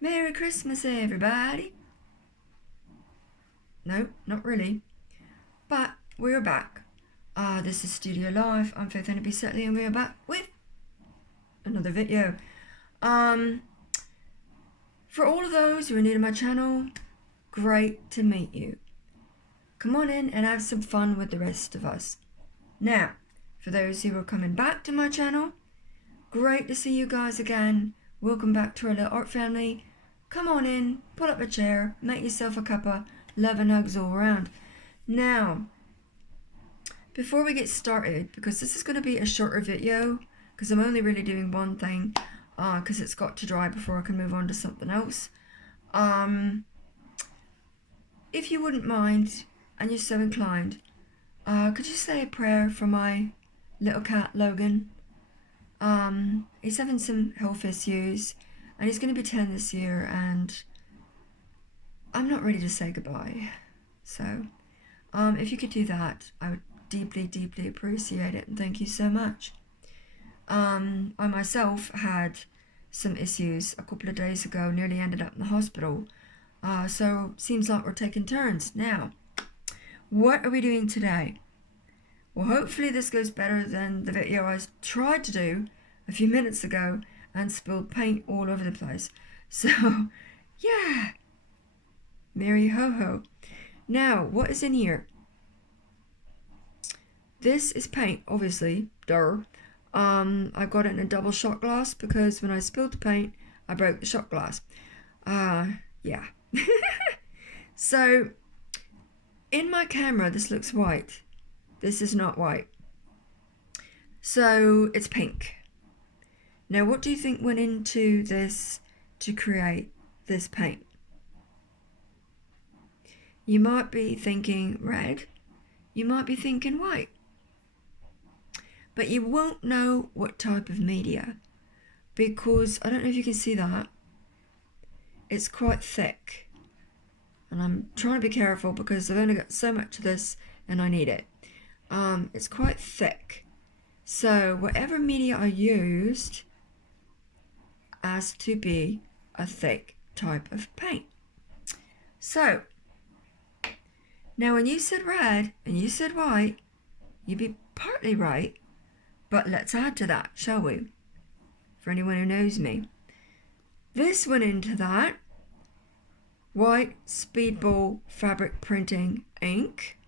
Merry Christmas, everybody. No, not really. But we're back. This is Studiolife. I'm Faith Enderby Setley, and we're back with another video. For all of those who are new to my channel, great to meet you. Come on in and have some fun with the rest of us. Now, for those who are coming back to my channel, great to see you guys again. Welcome back to our little art family. Come on in, pull up a chair, make yourself a cuppa, love and hugs all around. Now, before we get started, because this is going to be a shorter video, because I'm only really doing one thing, because it's got to dry before I can move on to something else. If you wouldn't mind, and you're so inclined, could you say a prayer for my little cat, Logan? He's having some health issues, and he's going to be 10 this year, and I'm not ready to say goodbye. So, if you could do that, I would deeply, deeply appreciate it, and thank you so much. I myself had some issues a couple of days ago, nearly ended up in the hospital. So, seems like we're taking turns. Now, what are we doing today? Well, hopefully this goes better than the video I tried to do a few minutes ago and spilled paint all over the place. So, yeah. Merry ho-ho. Now, what is in here? This is paint, obviously. Duh. I got it in a double shot glass because when I spilled the paint, I broke the shot glass. Yeah. So, in my camera, this looks white. This is not white. So, it's pink. Now, what do you think went into this to create this paint? You might be thinking red. You might be thinking white. But you won't know what type of media, because I don't know if you can see that. It's quite thick. And I'm trying to be careful because I've only got so much of this and I need it. It's quite thick. So whatever media I used has to be a thick type of paint. So, now when you said red and you said white, you'd be partly right, but let's add to that, shall we? For anyone who knows me. This went into that white Speedball fabric printing ink.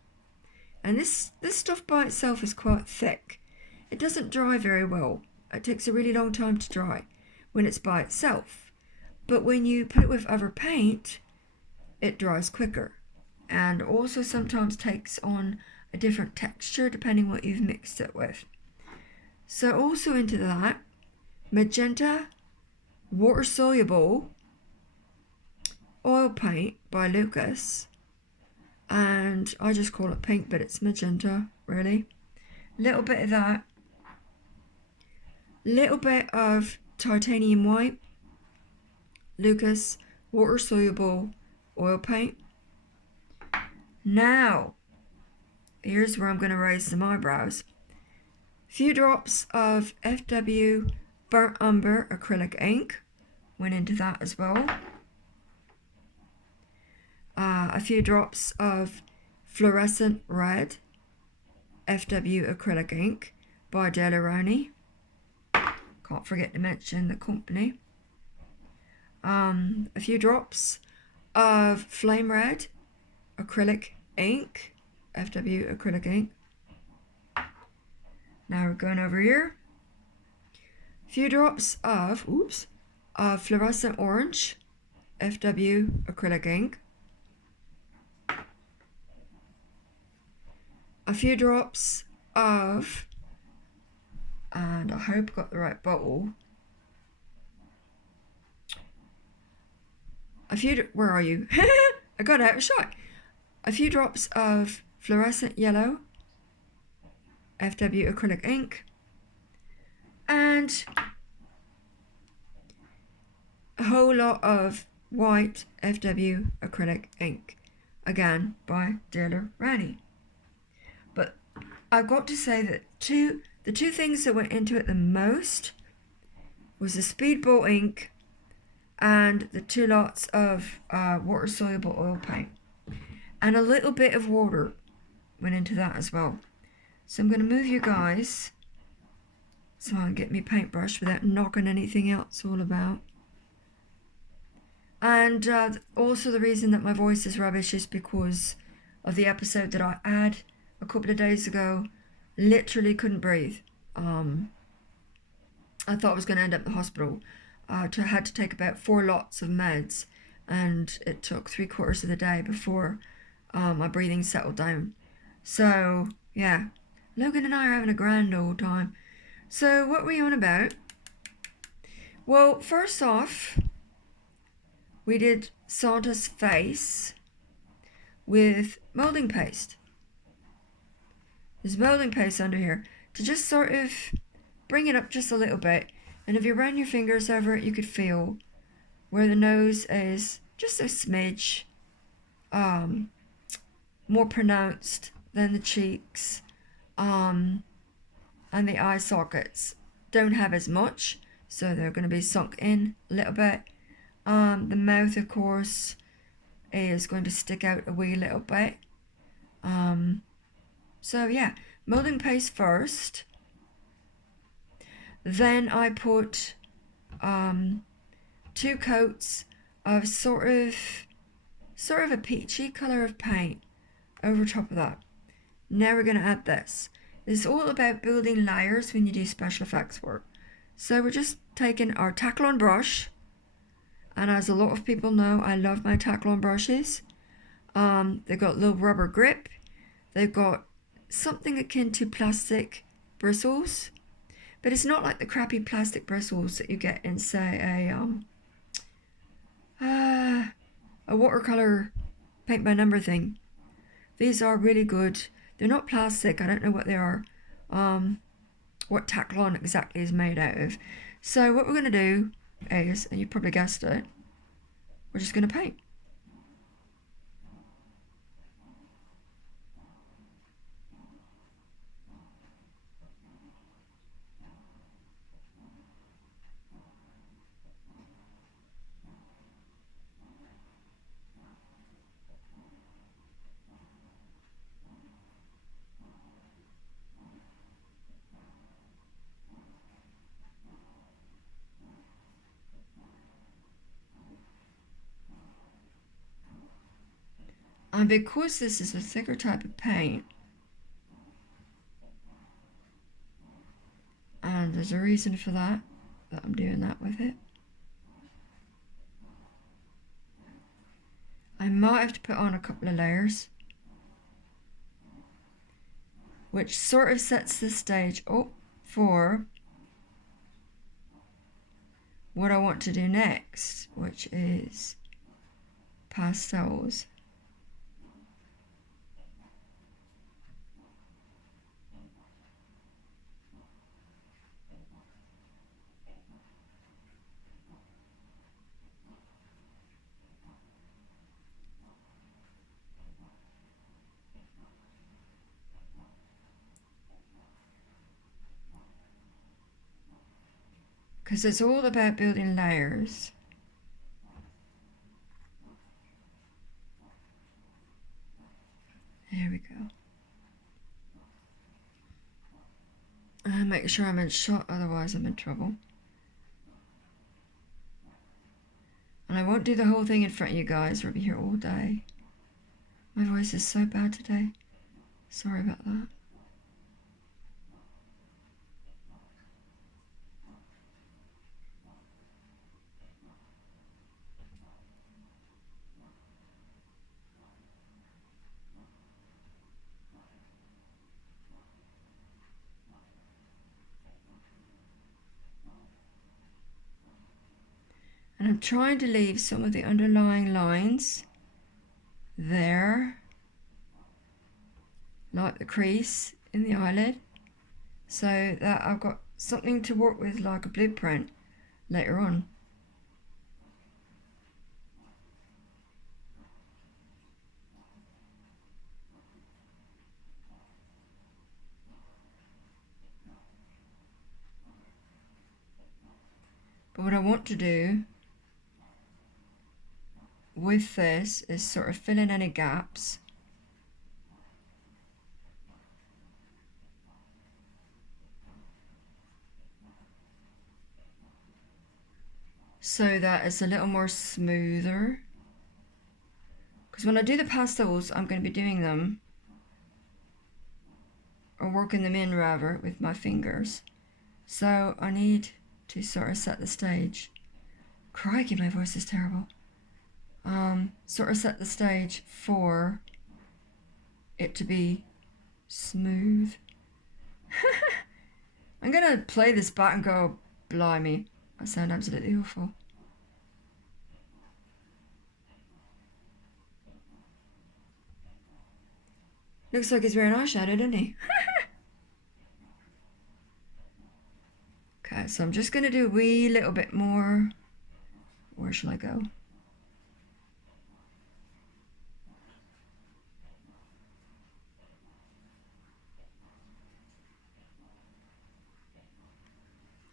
And this stuff by itself is quite thick. It doesn't dry very well. It takes a really long time to dry when it's by itself. But when you put it with other paint, it dries quicker. And also sometimes takes on a different texture depending what you've mixed it with. So also into that, magenta water soluble oil paint by Lucas. And I just call it pink, but it's magenta, really. Little bit of that. Little bit of titanium white. Lucas water soluble oil paint. Now, here's where I'm going to raise some eyebrows. Few drops of FW burnt umber acrylic ink went into that as well. A few drops of fluorescent red FW acrylic ink by Delaroni. Can't forget to mention the company. A few drops of flame red acrylic ink, FW acrylic ink. Now we're going over here. A few drops of fluorescent orange, FW acrylic ink. A few drops of, and I hope I got the right bottle. Where are you? I got out of shot. A few drops of fluorescent yellow, FW acrylic ink, and a whole lot of white FW acrylic ink, again by Delaroni. But I've got to say that the two things that went into it the most was the Speedball ink and the 2 lots of water soluble oil paint, and a little bit of water went into that as well. So I'm going to move you guys so I can get my paintbrush without knocking anything else all about. And also the reason that my voice is rubbish is because of the episode that I had a couple of days ago. Literally couldn't breathe. I thought I was going to end up in the hospital. I had to take about 4 lots of meds, and it took 3/4 of the day before my breathing settled down. So yeah, Logan and I are having a grand old time. So what were we on about? Well, first off, we did Santa's face with molding paste. There's molding paste under here to just sort of bring it up just a little bit. And if you ran your fingers over it, you could feel where the nose is just a smidge more pronounced than the cheeks. And the eye sockets don't have as much, so they're going to be sunk in a little bit. The mouth, of course, is going to stick out a wee little bit. So yeah, molding paste first. Then I put 2 coats of sort of a peachy colour of paint over top of that. Now we're going to add this. It's all about building layers when you do special effects work. So we're just taking our Taklon brush, and as a lot of people know, I love my Taklon brushes. They've got little rubber grip. They've got something akin to plastic bristles, but it's not like the crappy plastic bristles that you get in, say, a watercolor paint by number thing. These are really good. They're not plastic. I don't know what they are. What Taklon exactly is made out of. So what we're going to do is, and you probably guessed it, we're just going to paint. And because this is a thicker type of paint, and there's a reason for that I'm doing that with it, I might have to put on a couple of layers, which sort of sets the stage up for what I want to do next, which is pastels. Because it's all about building layers. There we go. Make sure I'm in shot, otherwise I'm in trouble. And I won't do the whole thing in front of you guys, or I'll be here all day. My voice is so bad today. Sorry about that. And I'm trying to leave some of the underlying lines there, like the crease in the eyelid, so that I've got something to work with, like a blueprint later on. But what I want to do with this is sort of fill in any gaps. So that it's a little more smoother. Because when I do the pastels, I'm going to be doing them, or working them in rather, with my fingers. So I need to sort of set the stage. Crikey, my voice is terrible. Sort of set the stage for it to be smooth. I'm gonna play this back and go, blimey, I sound absolutely awful. Looks like he's wearing eyeshadow, doesn't he? Okay, so I'm just gonna do a wee little bit more. Where shall I go?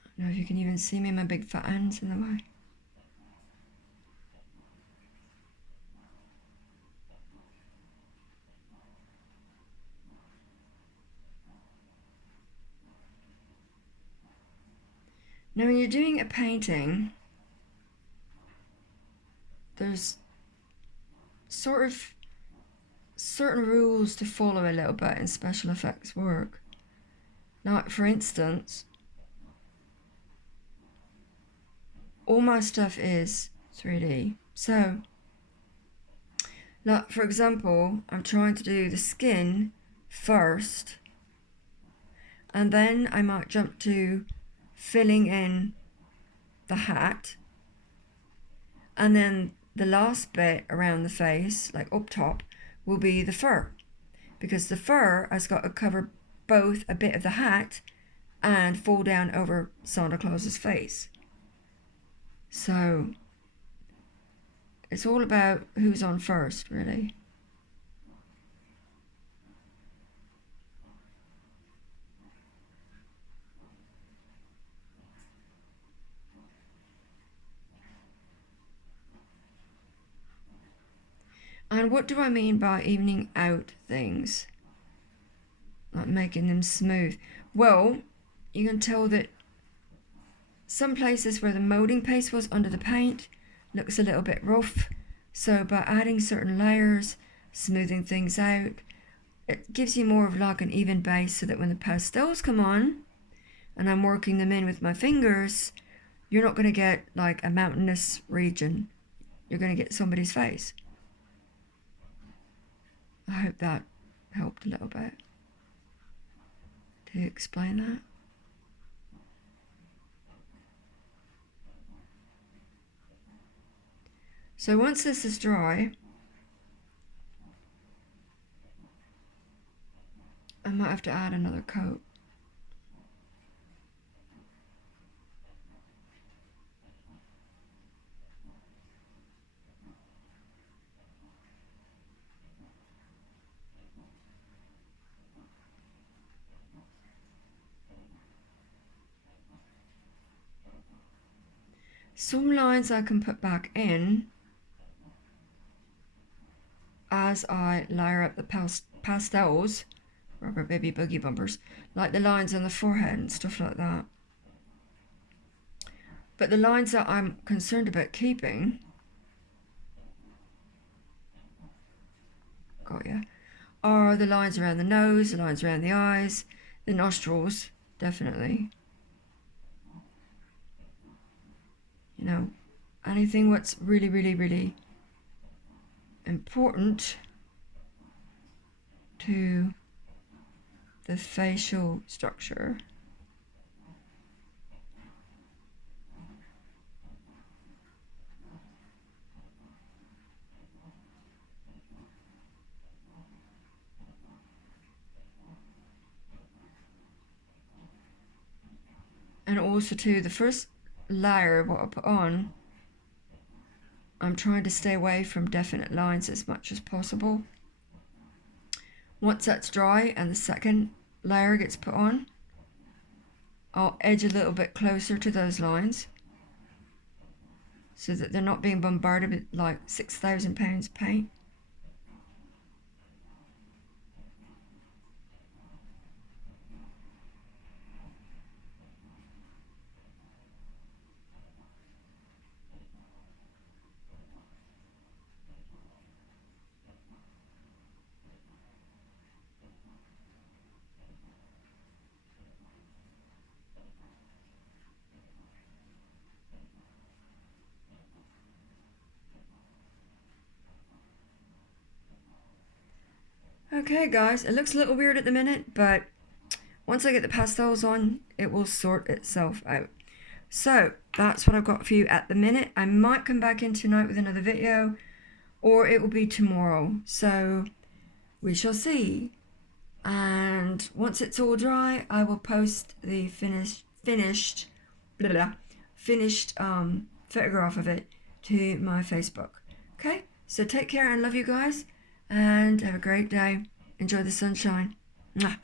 I don't know if you can even see me, my big fat hands in the way. Now when you're doing a painting, there's sort of certain rules to follow a little bit in special effects work. Now, for instance, all my stuff is 3D. So, like, for example, I'm trying to do the skin first, and then I might jump to filling in the hat, and then the last bit around the face, like up top, will be the fur, because the fur has got to cover both a bit of the hat and fall down over Santa Claus's face. So it's all about who's on first, really. And what do I mean by evening out things? Like making them smooth. Well, you can tell that some places where the molding paste was under the paint looks a little bit rough. So by adding certain layers, smoothing things out, it gives you more of like an even base, so that when the pastels come on and I'm working them in with my fingers, you're not going to get like a mountainous region. You're going to get somebody's face. I hope that helped a little bit to explain that. So once this is dry, I might have to add another coat. Some lines I can put back in as I layer up the pastels, rubber baby boogie bumpers, like the lines on the forehead and stuff like that. But the lines that I'm concerned about keeping, got ya, are the lines around the nose, the lines around the eyes, the nostrils, definitely. You know, anything what's really, really, really important to the facial structure. And also too, the first layer, what I put on, I'm trying to stay away from definite lines as much as possible. Once that's dry and the second layer gets put on, I'll edge a little bit closer to those lines so that they're not being bombarded with like £6,000 of paint. Okay guys, it looks a little weird at the minute, but once I get the pastels on, it will sort itself out. So that's what I've got for you at the minute. I might come back in tonight with another video, or it will be tomorrow. So we shall see. And once it's all dry, I will post the finished photograph of it to my Facebook. Okay, so take care and love you guys, and have a great day. Enjoy the sunshine. Mwah.